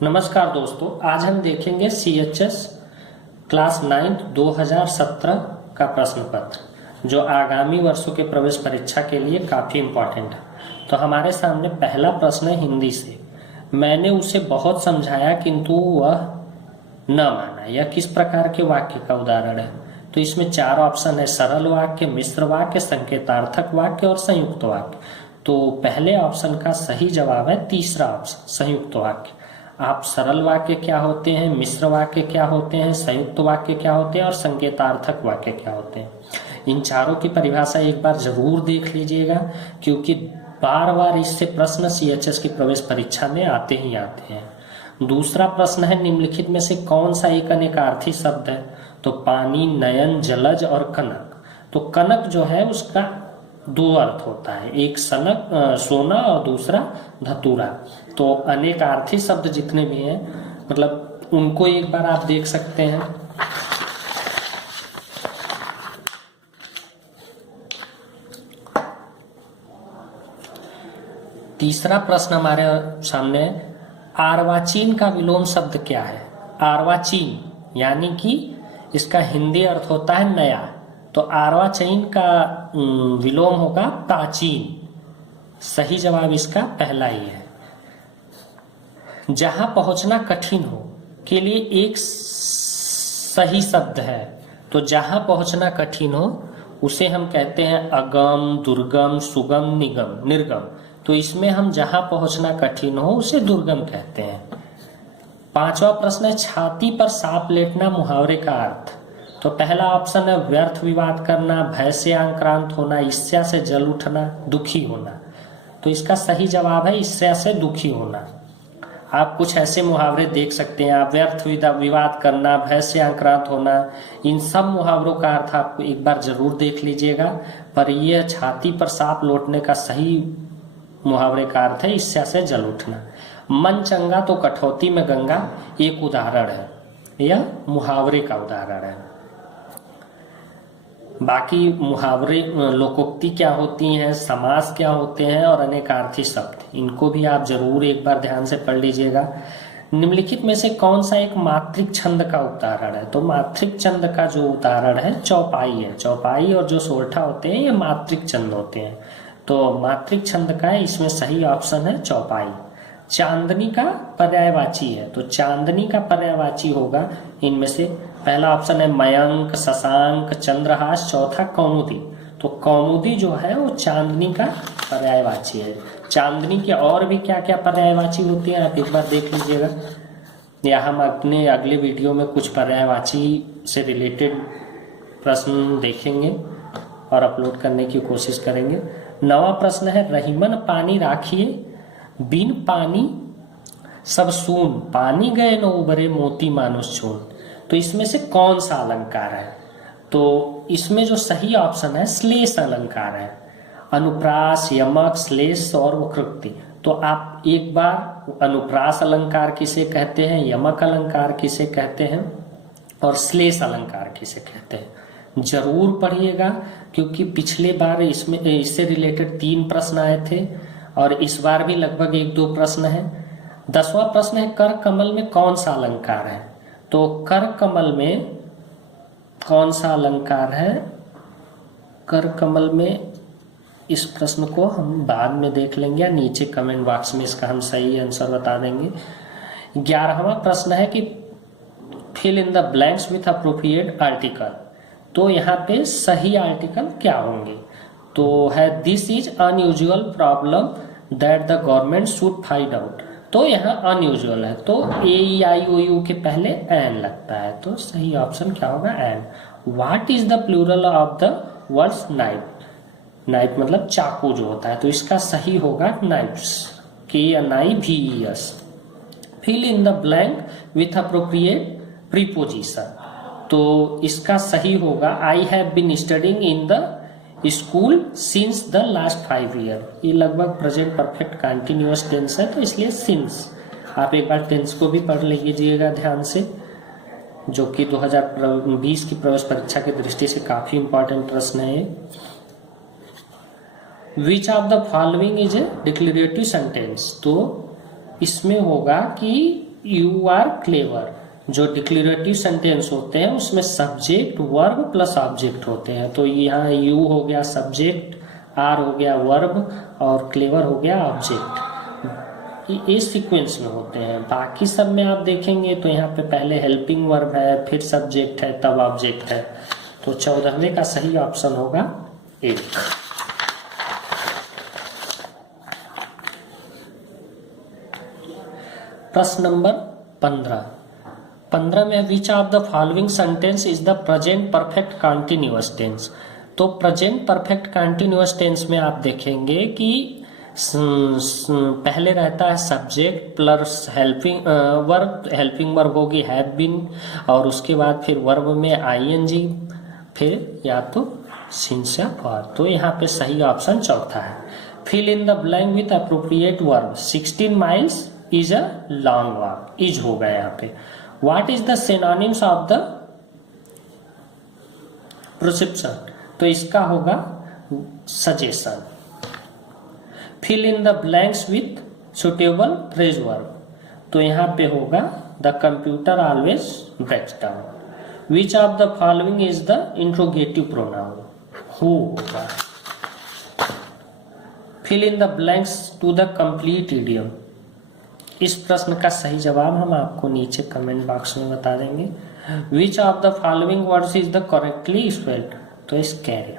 नमस्कार दोस्तों, आज हम देखेंगे CHS क्लास 9 2017 का प्रश्न पत्र जो आगामी वर्षों के प्रवेश परीक्षा के लिए काफ़ी इम्पोर्टेंट है। तो हमारे सामने पहला प्रश्न है हिंदी से। मैंने उसे बहुत समझाया किंतु वह न माना। यह किस प्रकार के वाक्य का उदाहरण है? तो इसमें 4 ऑप्शन है: सरल वाक्य, मिश्र वाक्य, संकेतार्थक वाक्य और संयुक्त वाक्य। तो पहले ऑप्शन का सही जवाब है तीसरा ऑप्शन, संयुक्त वाक्य। आप सरल वाक्य क्या होते हैं, मिश्र वाक्य क्या होते हैं, संयुक्त वाक्य क्या होते हैं और संकेतार्थक वाक्य क्या होते हैं, इन चारों की परिभाषा एक बार जरूर देख लीजिएगा, क्योंकि बार बार इससे प्रश्न CHS की प्रवेश परीक्षा में आते ही आते हैं। दूसरा प्रश्न है, निम्नलिखित में से कौन सा एक अनेकार्थी शब्द है? तो पानी, नयन, जलज और कनक। तो कनक जो है उसका 2 अर्थ होता है, एक सोना और दूसरा धतूरा। तो अनेकार्थी शब्द जितने भी हैं मतलब उनको एक बार आप देख सकते हैं। तीसरा प्रश्न हमारे सामने है, अर्वाचीन का विलोम शब्द क्या है? अर्वाचीन यानी कि इसका हिंदी अर्थ होता है नया, तो अर्वाचीन का विलोम होगा प्राचीन। सही जवाब इसका पहला ही है। जहां पहुंचना कठिन हो के लिए एक सही शब्द है, तो जहां पहुंचना कठिन हो उसे हम कहते हैं अगम, दुर्गम, सुगम, निगम, निर्गम। तो इसमें हम जहां पहुंचना कठिन हो उसे दुर्गम कहते हैं। 5वां प्रश्न है, छाती पर सांप लेटना मुहावरे का अर्थ। तो पहला ऑप्शन है व्यर्थ विवाद करना, भय से आक्रांत होना, ईर्ष्या से जल उठना, दुखी होना। तो इसका सही जवाब है ईर्ष्या से दुखी होना। आप कुछ ऐसे मुहावरे देख सकते हैं, आप व्यर्थ विवाद करना, भय से आक्रांत होना, इन सब मुहावरों का अर्थ आप एक बार जरूर देख लीजिएगा। पर यह छाती पर सांप लौटने का सही मुहावरे का अर्थ है ईर्ष्या से जल उठना। मन चंगा तो कठौती में गंगा एक उदाहरण है, यह मुहावरे का उदाहरण है। बाकी मुहावरे लोकोक्ति क्या होती हैं, समास क्या होते हैं और अनेकार्थी शब्द, इनको भी आप जरूर एक बार ध्यान से पढ़ लीजिएगा। निम्नलिखित में से कौन सा एक मात्रिक छंद का उदाहरण है? तो मात्रिक छंद का जो उदाहरण है चौपाई है। चौपाई और जो सोरठा होते हैं ये मात्रिक छंद होते हैं। तो मात्रिक छंद का है, इसमें सही ऑप्शन है चौपाई। चांदनी का पर्यायवाची है, तो चांदनी का पर्यायवाची होगा इनमें से पहला ऑप्शन है मयंक, शशांक, चंद्रहास, चौथा कौमुदी। तो कौमुदी जो है वो चांदनी का पर्यायवाची है। चांदनी के और भी क्या क्या पर्यायवाची होती है आप एक बार देख लीजिएगा, या हम अपने अगले वीडियो में कुछ पर्यायवाची से रिलेटेड प्रश्न देखेंगे और अपलोड करने की कोशिश करेंगे। 9वां प्रश्न है, रहीमन पानी राखिए बिन पानी सब सून, पानी गए न उबरे मोती मानुष चून। तो इसमें से कौन सा अलंकार है? तो इसमें जो सही ऑप्शन है श्लेष अलंकार है। अनुप्रास, यमक, श्लेष और वक्रोक्ति। तो आप एक बार अनुप्रास अलंकार किसे कहते हैं, यमक अलंकार किसे कहते हैं और श्लेष अलंकार किसे कहते हैं जरूर पढ़िएगा, क्योंकि पिछले बार इसमें इससे रिलेटेड 3 प्रश्न आए थे और इस बार भी लगभग 1-2 प्रश्न है। 10वां प्रश्न है, कर कमल में कौन सा अलंकार है? तो कर कमल में कौन सा अलंकार है? कर कमल में इस प्रश्न को हम बाद में देख लेंगे, या नीचे कमेंट बॉक्स में इसका हम सही आंसर बता देंगे। 11वां प्रश्न है कि fill in the blanks with appropriate article. तो यहाँ पे सही आर्टिकल क्या होंगे? तो है this is unusual problem that the government should find out. तो यहाँ अनयूजुअल है, तो AEIOU के पहले एन लगता है, तो सही ऑप्शन क्या होगा? An. What is the plural of the words knife? Knife मतलब चाकू जो होता है, तो इसका सही होगा knives, KNIVES। Fill in the blank with appropriate preposition. तो इसका सही होगा I have been studying in the school since the last 5 year. ये लगभग प्रेजेंट परफेक्ट कंटिन्यूअस टेंस है, तो इसलिए सिंस। आप एक बार टेंस को भी पढ़ लीजिएगा ध्यान से, जो कि 2020 की प्रवेश परीक्षा की दृष्टि से काफी इंपॉर्टेंट प्रश्न है। विच of the following is a declarative sentence? तो इसमें होगा कि यू आर क्लेवर। जो डिक्लेरेटिव सेंटेंस होते हैं उसमें सब्जेक्ट वर्ब प्लस ऑब्जेक्ट होते हैं, तो यहाँ यू हो गया सब्जेक्ट, आर हो गया वर्ब और क्लेवर हो गया ऑब्जेक्ट। इस सीक्वेंस में होते हैं। बाकी सब में आप देखेंगे तो यहाँ पे पहले हेल्पिंग वर्ब है, फिर सब्जेक्ट है, तब ऑब्जेक्ट है। तो 14वें का सही ऑप्शन होगा 1। प्रश्न नंबर 15 में which of the following sentence is the present perfect continuous tense. तो प्रेजेंट परफेक्ट कंटिन्यूअस टेंस में आप देखेंगे कि पहले रहता है सब्जेक्ट प्लस हेल्पिंग वर्ब होगी हैव बीन, और उसके बाद फिर वर्ब में आईएनजी, फिर या तो सिंस या फॉर। तो यहाँ पे सही ऑप्शन चौथा है। Fill in the blank with appropriate verb. 16 miles is a long walk, is होगा यहाँ पे। What is the synonyms of the prescription, तो इसका होगा suggestion. Fill in the blanks with suitable phrase verb, तो यहाँ पे होगा the computer always breaks down. Which of the following is the interrogative pronoun, who होगा। Fill in the blanks to the complete idiom. इस प्रश्न का सही जवाब हम आपको नीचे कमेंट बॉक्स में बता देंगे। Which of the following words is the correctly spelled, तो इस career.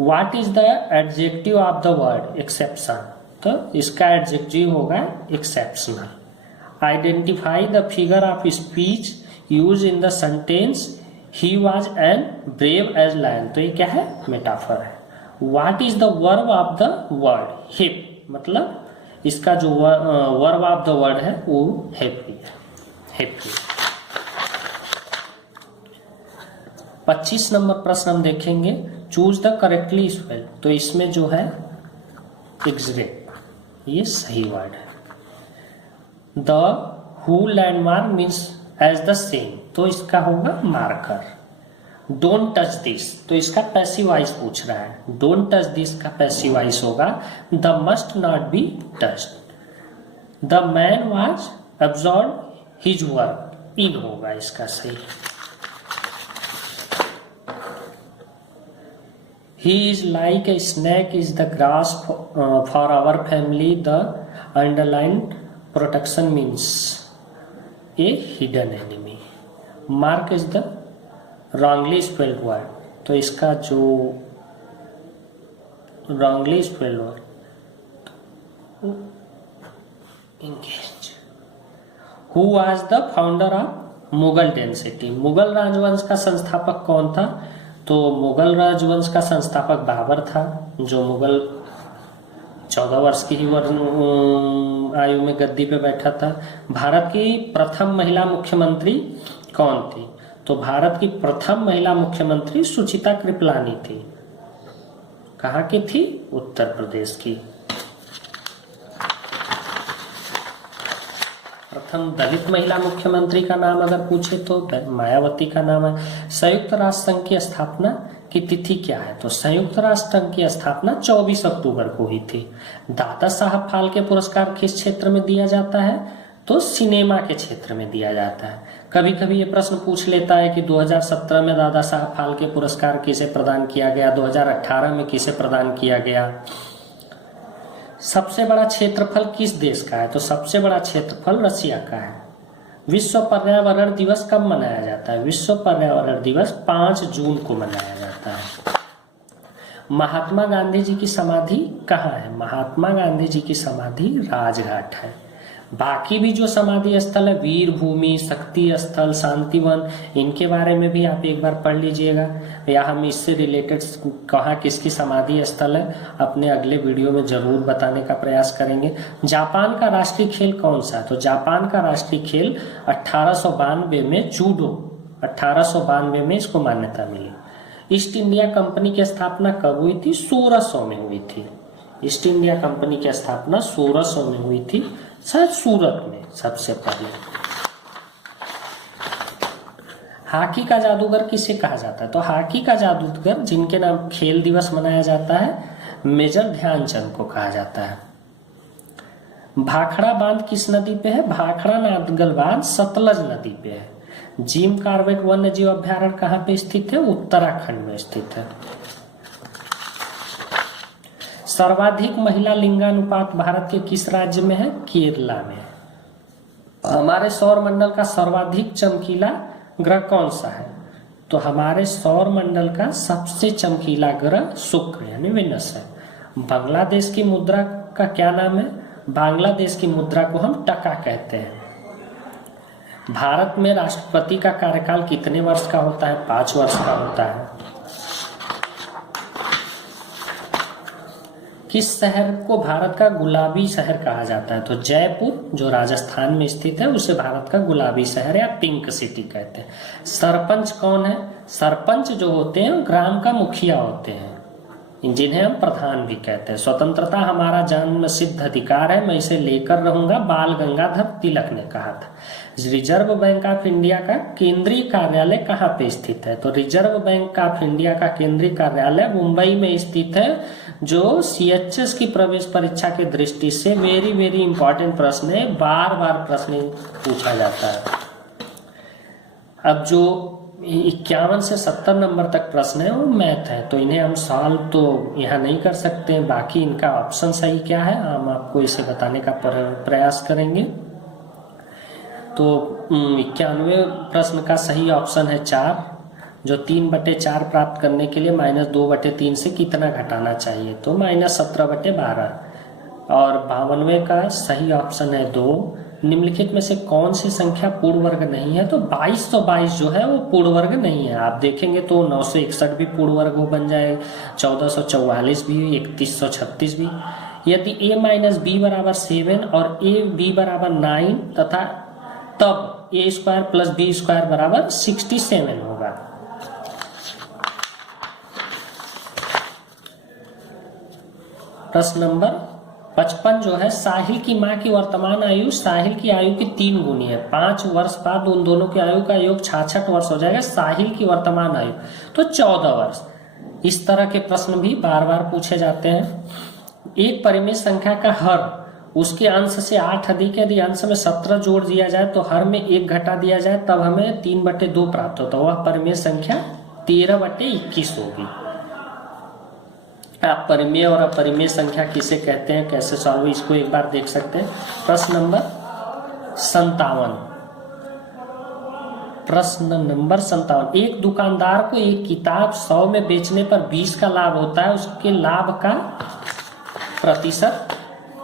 What is the adjective of the word exception, तो इसका एडजेक्टिव होगा exceptional. Identify the figure of speech use in the sentence he was an brave as lion, तो ये क्या है, metaphor है। What is the verb of the word hip, मतलब इसका जो वर्ब ऑफ द वर्ड है वो हैप्पी है, हैप्पी। 25 नंबर प्रश्न हम देखेंगे। चूज द करेक्टली स्पेल, तो इसमें जो है एग्जैक्ट, ये सही वर्ड है। The who landmark means as the same, तो इसका होगा मार्कर। डोंट टच दिस, तो इसका पैसिव वॉइस पूछ रहा है। डोंट टच दिस का पैसिव वॉइस होगा the must not be touched. The man was absorb his work, in होगा इसका सही। He is like a snake is the grass for our family. The underlined protection means a hidden enemy. Mark is the wrongly spelled word. तो इसका जो wrongly spelled word engage. Who was the founder of Mughal dynasty? Mughal राजवंश का संस्थापक कौन था? तो मुगल राजवंश का संस्थापक बाबर था, जो मुगल 14 वर्ष की ही आयु में गद्दी पे बैठा था। भारत की प्रथम महिला मुख्यमंत्री कौन थी? तो भारत की प्रथम महिला मुख्यमंत्री सुचिता कृपलानी थी। कहाँ की थी? उत्तर प्रदेश की। प्रथम दलित महिला मुख्यमंत्री का नाम अगर पूछे तो मायावती का नाम है। संयुक्त राष्ट्र संघ की स्थापना की तिथि क्या है? तो संयुक्त राष्ट्र संघ की स्थापना 24 अक्टूबर को हुई थी। दादा साहब फाल्के पुरस्कार किस क्षेत्र में दिया जाता है? तो सिनेमा के क्षेत्र में दिया जाता है। कभी कभी ये प्रश्न पूछ लेता है कि 2017 में दादा साहब फाल्के पुरस्कार किसे प्रदान किया गया, 2018 में किसे प्रदान किया गया। सबसे बड़ा क्षेत्रफल किस देश का है? तो सबसे बड़ा क्षेत्रफल रशिया का है। विश्व पर्यावरण दिवस कब मनाया जाता है? विश्व पर्यावरण दिवस 5 जून को मनाया जाता है। महात्मा गांधी जी की समाधि कहाँ है? महात्मा गांधी जी की समाधि राजघाट है। बाकी भी जो समाधि स्थल है, वीर भूमि, शक्ति स्थल, शांतिवन, इनके बारे में भी आप एक बार पढ़ लीजिएगा, या हम इससे रिलेटेड कहाँ किसकी समाधि स्थल है अपने अगले वीडियो में जरूर बताने का प्रयास करेंगे। जापान का राष्ट्रीय खेल कौन सा है? तो जापान का राष्ट्रीय खेल 1892 में जूडो, 1892 में इसको मान्यता मिली। ईस्ट इंडिया कंपनी की स्थापना कब हुई थी? 1600 में हुई थी। ईस्ट इंडिया कंपनी की स्थापना 1600 में हुई थी, शायद सूरत में सबसे पहले। हॉकी का जादूगर किसे कहा जाता है? तो हॉकी का जादूगर जिनके नाम खेल दिवस मनाया जाता है, मेजर ध्यानचंद को कहा जाता है। भाखड़ा बांध किस नदी पे है? भाखड़ा नादगल बांध सतलज नदी पे है। जिम कॉर्बेट वन्य जीव अभ्यारण्य कहाँ पे स्थित है? उत्तराखंड में स्थित है। सर्वाधिक महिला लिंगानुपात भारत के किस राज्य में है? केरला में। हमारे सौर मंडल का सर्वाधिक चमकीला ग्रह कौन सा है? तो हमारे सौर मंडल का सबसे चमकीला ग्रह शुक्र यानी वेनस है। बांग्लादेश की मुद्रा का क्या नाम है? बांग्लादेश की मुद्रा को हम टका कहते हैं। भारत में राष्ट्रपति का कार्यकाल कितने वर्ष का होता है? 5 वर्ष का होता है। किस शहर को भारत का गुलाबी शहर कहा जाता है? तो जयपुर जो राजस्थान में स्थित है उसे भारत का गुलाबी शहर या पिंक सिटी कहते हैं। सरपंच कौन है? सरपंच जो होते हैं ग्राम का मुखिया होते हैं, जिन्हें हम प्रधान भी कहते हैं। स्वतंत्रता हमारा जन्म सिद्ध अधिकार है, मैं इसे लेकर रहूंगा, बाल गंगाधर तिलक ने कहा था। रिजर्व बैंक ऑफ इंडिया का केंद्रीय कार्यालय कहाँ पे स्थित है? तो रिजर्व बैंक ऑफ इंडिया का केंद्रीय कार्यालय मुंबई में स्थित है, जो CHS की प्रवेश परीक्षा की दृष्टि से वेरी वेरी इंपॉर्टेंट प्रश्न है, बार बार प्रश्न पूछा जाता है। अब जो 51 से 70 नंबर तक प्रश्न है वो मैथ है, तो इन्हें हम सॉल्व तो यहाँ नहीं कर सकते हैं। बाकी इनका ऑप्शन सही क्या है हम आपको इसे बताने का प्रयास करेंगे। तो 91 प्रश्न का सही ऑप्शन है 4, जो 3/4 प्राप्त करने के लिए -2/3 से कितना घटाना चाहिए? तो -17/12। और 52 का सही ऑप्शन है 2। निम्नलिखित में से कौन सी संख्या पूर्ण वर्ग नहीं है? तो 2222 जो है वो पूर्ण वर्ग नहीं है। आप देखेंगे तो 961 भी पूर्ण वर्ग हो बन जाए, 1444 भी, 3136 भी। यदि a-b बराबर 7 और ab बराबर 9 तथा तब a² + b² बराबर 67 होगा। प्रश्न नंबर 55 जो है, साहिल की माँ की वर्तमान आयु साहिल की आयु की 3 गुनी है। 5 वर्ष बाद उन दोनों की आयु का योग 66 वर्ष हो जाएगा। साहिल की वर्तमान आयु तो 14 वर्ष। इस तरह के प्रश्न भी बार बार पूछे जाते हैं। एक परिमेय संख्या का हर उसके अंश से 8 अधिक, यदि अंश में 17 जोड़ दिया जाए तो हर में 1 घटा दिया जाए, तब हमें 3/2 प्राप्त होता है। वह परिमेय संख्या 13/21 होगी। आप परिमेय और अपरिमेय संख्या किसे कहते हैं, कैसे सॉल्व, इसको एक बार देख सकते हैं। प्रश्न नंबर 57। प्रश्न नंबर 57, एक दुकानदार को एक किताब 100 में बेचने पर 20 का लाभ होता है, उसके लाभ का प्रतिशत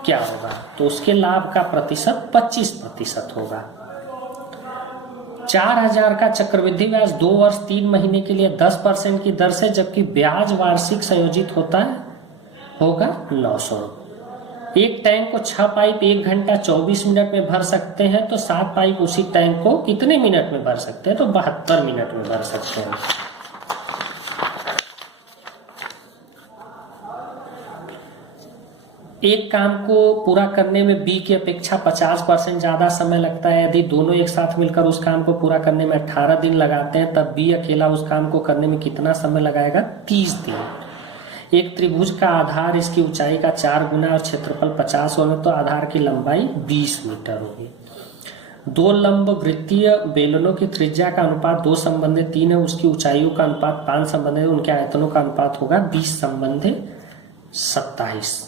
क्या होगा? तो उसके लाभ का प्रतिशत 25% होगा। 4000 का चक्रवृद्धि ब्याज 2 वर्ष 3 महीने के लिए 10% की दर से, जबकि ब्याज वार्षिक संयोजित होता है होगा 900 रुपये। एक टैंक को 6 पाइप 1 घंटा 24 मिनट में भर सकते हैं, तो 7 पाइप उसी टैंक को कितने मिनट में भर सकते हैं? तो 72 मिनट में भर सकते हैं। एक काम को पूरा करने में बी की अपेक्षा 50% ज्यादा समय लगता है। यदि दोनों एक साथ मिलकर उस काम को पूरा करने में 18 दिन लगाते हैं, तब बी अकेला उस काम को करने में कितना समय लगाएगा? 30 दिन। एक त्रिभुज का आधार इसकी ऊंचाई का 4 गुना और क्षेत्रफल 50 होगा, तो आधार की लंबाई 20 मीटर होगी। 2 लंब वृत्तीय बेलनों की त्रिज्या का अनुपात 2 संबंधे 3 है, उसकी ऊंचाइयों का अनुपात 5 संबंधे, उनके आयतनों का अनुपात होगा 20 संबंधे 27।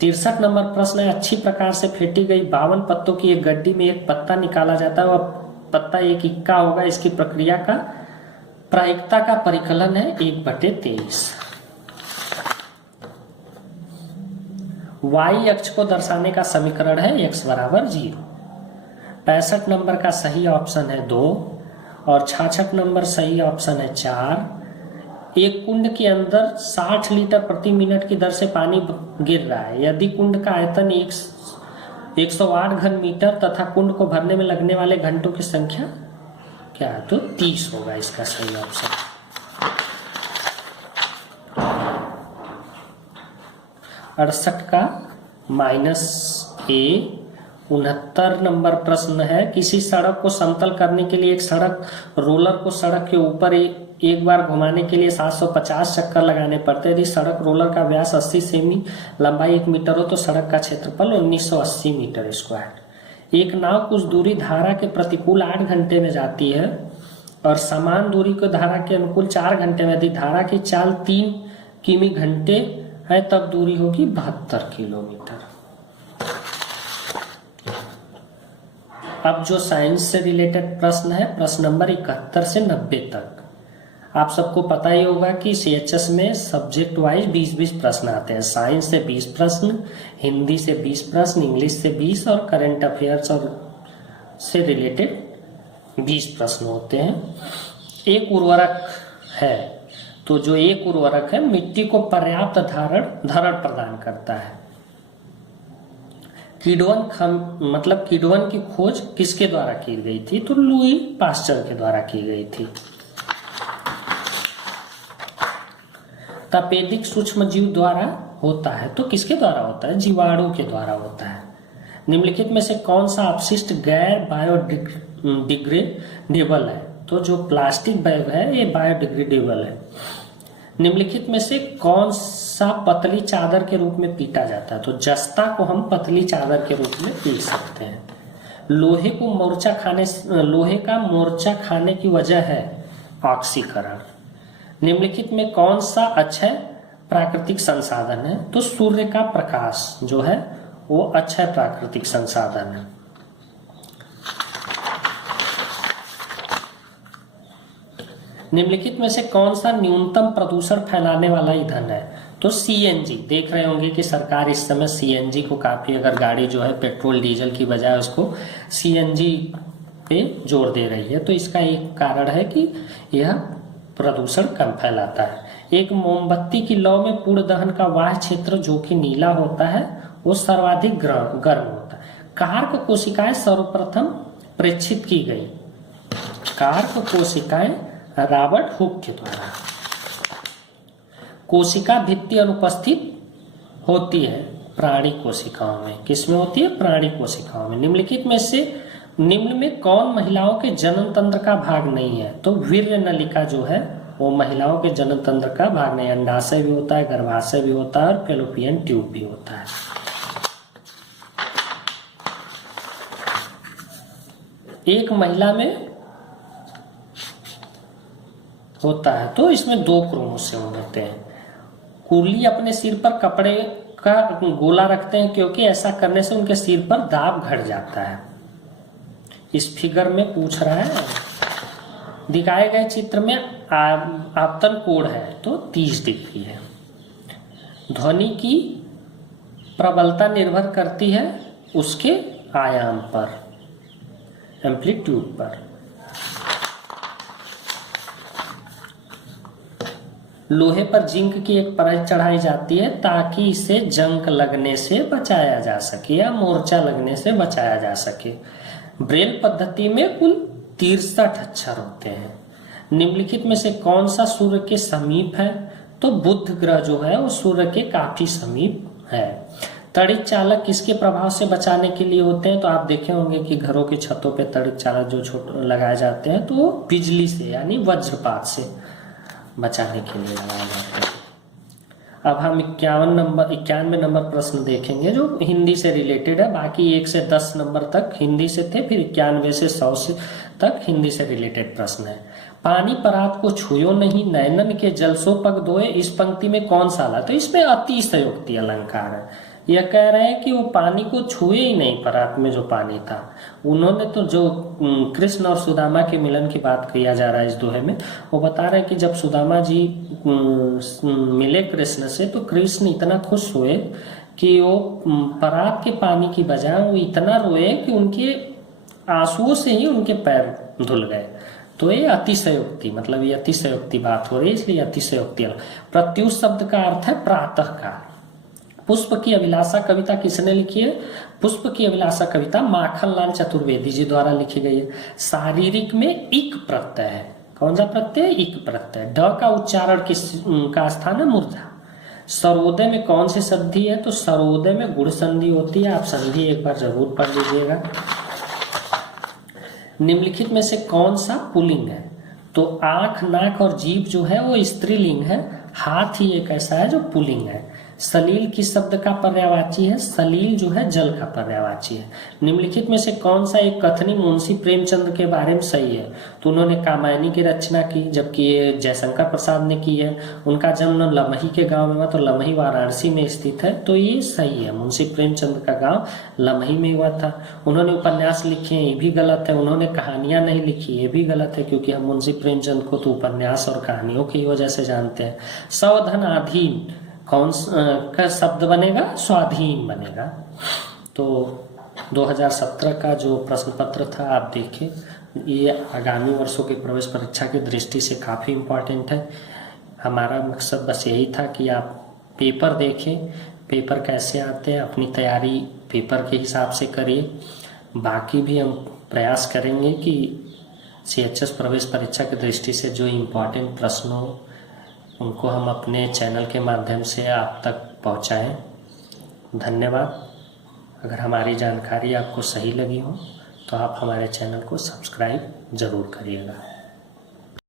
63 नंबर प्रश्न है, अच्छी प्रकार से फेंटी गई 52 पत्तों की एक गड्डी में एक पत्ता निकाला जाता है, वह पत्ता एक इक्का होगा। इसकी प्रक्रिया का प्रायिकता का परिकलन है 1/23। y अक्ष को दर्शाने का समीकरण है x = 0। 65 नंबर का सही ऑप्शन है 2 और 66 नंबर सही ऑप्शन है 4। एक कुंड के अंदर 60 लीटर प्रति मिनट की दर से पानी गिर रहा है। यदि कुंड का आयतन 108 घन मीटर तथा कुंड को भरने में लगने वाले घंटों की संख्या क्या है? तो 30 होगा इसका सही ऑप्शन। 68 का -a 69 नंबर प्रश्न है, किसी सड़क को समतल करने के लिए एक सड़क रोलर को सड़क के ऊपर एक बार घुमाने के लिए 750 चक्कर लगाने पड़ते हैं। यदि सड़क रोलर का व्यास 80 सेमी, लंबाई 1 मीटर हो तो सड़क का क्षेत्रफल 1980 मीटर स्क्वायर। एक नाव कुछ दूरी धारा के प्रतिकूल 8 घंटे में जाती है और समान दूरी को धारा के अनुकूल 4 घंटे में। यदि धारा की चाल 3 किमी घंटे है तब दूरी होगी 72 किलोमीटर। अब जो साइंस से रिलेटेड प्रश्न है, प्रश्न नंबर 71 से 90 तक। आप सबको पता ही होगा कि CHS में सब्जेक्ट वाइज 20-20 प्रश्न आते हैं। साइंस से 20 प्रश्न, हिंदी से 20 प्रश्न, इंग्लिश से 20 और करंट अफेयर्स और से रिलेटेड 20 प्रश्न होते हैं। एक उर्वरक है, तो जो एक उर्वरक है मिट्टी को पर्याप्त धरण प्रदान करता है। किण्वन की खोज किसके द्वारा की गई थी? तो लुई पास्चर के द्वारा की गई थी। तपेदिक सूक्ष्म जीव द्वारा होता है, तो किसके द्वारा होता है? जीवाणु के द्वारा होता है। निम्नलिखित में से कौन सा अपशिष्ट गैर बायोडिग्रेडेबल है? तो जो प्लास्टिक बैग है ये बायोडिग्रेडेबल है। निम्नलिखित में से कौन सा पतली चादर के रूप में पीटा जाता है? तो जस्ता को हम पतली चादर के रूप में पीट सकते हैं। लोहे का मोर्चा खाने की वजह है ऑक्सीकरण। निम्नलिखित में कौन सा अक्षय प्राकृतिक संसाधन है? तो सूर्य का प्रकाश जो है वो अक्षय प्राकृतिक संसाधन है। निम्नलिखित में से कौन सा न्यूनतम प्रदूषण फैलाने वाला ईंधन है? तो CNG। देख रहे होंगे कि सरकार इस समय CNG को काफी, अगर गाड़ी जो है पेट्रोल डीजल की बजाय उसको CNG पे जोर दे रही है, तो इसका एक कारण है कि यह प्रदूषण कम फैलाता है। एक मोमबत्ती की लौ में पूर्ण दहन का बाह्य क्षेत्र जो कि नीला होता है वो सर्वाधिक गर्म होता है। कार्क कोशिकाएं सर्वप्रथम प्रेक्षित की गई। कार्क कोशिकाएं रॉबर्ट हुक के द्वारा। कोशिका भित्ति अनुपस्थित होती है प्राणी कोशिकाओं में। किसमें होती है? प्राणी कोशिकाओं में। निम्नलिखित में से निम्न में कौन महिलाओं के जनन तंत्र का भाग नहीं है? तो वीर्य नलिका जो है वो महिलाओं के जनन तंत्र का भाग नहीं है। अंडाशय भी होता है, गर्भाशय भी होता है और फैलोपियन ट्यूब भी होता है। एक महिला में होता है तो इसमें 2 क्रोमोसोम होते हैं। कुली अपने सिर पर कपड़े का गोला रखते हैं क्योंकि ऐसा करने से उनके सिर पर दाब घट जाता है। इस फिगर में पूछ रहा है, दिखाए गए चित्र में आपतन कोण है तो 30 डिग्री है। ध्वनि की प्रबलता निर्भर करती है उसके आयाम पर, एम्पलीट्यूड पर। लोहे पर जिंक की एक परत चढ़ाई जाती है ताकि इसे जंग लगने से बचाया जा सके या मोर्चा लगने से बचाया जा सके। ब्रेल पद्धति में कुल 63 अक्षर होते हैं। निम्नलिखित में से कौन सा सूर्य के समीप है? तो बुध ग्रह जो है वो सूर्य के काफी समीप है। तड़ित चालक किसके प्रभाव से बचाने के लिए होते हैं? तो आप देखे होंगे कि घरों की छतों पे तड़ित चालक जो छोटे लगाए जाते हैं तो वो बिजली से यानी वज्रपात से बचाने के लिए लगाए जाते हैं। अब हम 91 नंबर प्रश्न देखेंगे जो हिंदी से रिलेटेड है। बाकी 1 से 10 नंबर तक हिंदी से थे, फिर 91 से 100 तक हिंदी से रिलेटेड प्रश्न है। पानी परात को छुयो नहीं, नैनन के जलसो पग दोए, इस पंक्ति में कौन सा आला? तो इसमें अतिशयोक्ति अलंकार है। यह कह रहे हैं कि वो पानी को छुए ही नहीं, परात में जो पानी था। उन्होंने तो जो कृष्ण और सुदामा के मिलन की बात किया जा रहा है इस दोहे में, वो बता रहे हैं कि जब सुदामा जी मिले कृष्ण से तो कृष्ण इतना खुश हुए कि वो परात के पानी की बजाय वो इतना रोए कि उनके आंसुओं से ही उनके पैर धुल गए। तो ये अतिशयोक्ति, मतलब ये अतिशयोक्ति बात हो रही है, इसलिए अतिशयोक्ति। प्रत्युष शब्द का अर्थ है प्रातः काल। पुष्प की अभिलाषा कविता किसने लिखी है? पुष्प की अभिलाषा कविता माखनलाल चतुर्वेदी जी द्वारा लिखी गई है। शारीरिक में इक प्रत्यय है। कौन सा प्रत्यय? इक प्रत्यय। ड का उच्चारण का स्थान है मूर्धा। सर्वोदय में कौन सी संधि है? तो सर्वोदय में गुण संधि होती है। आप संधि एक बार जरूर पढ़ लीजिएगा। निम्नलिखित में से कौन सा पुल्लिंग है? तो आंख, नाक और जीभ जो है वो स्त्रीलिंग है। हाथ ही एक ऐसा है जो पुल्लिंग है। सलील किस शब्द का पर्यायवाची है? सलील जो है जल का पर्यायवाची है। निम्नलिखित में से कौन सा एक कथनी मुंशी प्रेमचंद के बारे में सही है? तो उन्होंने कामायनी की रचना की, जबकि ये जयशंकर प्रसाद ने की है। उनका जन्म लमही के गांव में हुआ, तो लमही वाराणसी में स्थित है, तो ये सही है। मुंशी प्रेमचंद का गांव लमही में हुआ था। उन्होंने उपन्यास लिखे हैं, ये भी गलत है। उन्होंने कहानियां नहीं लिखी, ये भी गलत है, क्योंकि हम मुंशी प्रेमचंद को तो उपन्यास और कहानियों की वजह से जानते हैं। सावधानाधीन कौन का शब्द बनेगा? स्वाधीन बनेगा। तो 2017 का जो प्रश्न पत्र था आप देखिए, ये आगामी वर्षों की प्रवेश परीक्षा की दृष्टि से काफ़ी इम्पोर्टेंट है। हमारा मकसद बस यही था कि आप पेपर देखें, पेपर कैसे आते हैं, अपनी तैयारी पेपर के हिसाब से करिए। बाकी भी हम प्रयास करेंगे कि CHS प्रवेश परीक्षा की दृष्टि से जो इम्पोर्टेंट प्रश्न हो उनको हम अपने चैनल के माध्यम से आप तक पहुंचाएं। धन्यवाद। अगर हमारी जानकारी आपको सही लगी हो तो आप हमारे चैनल को सब्सक्राइब ज़रूर करिएगा।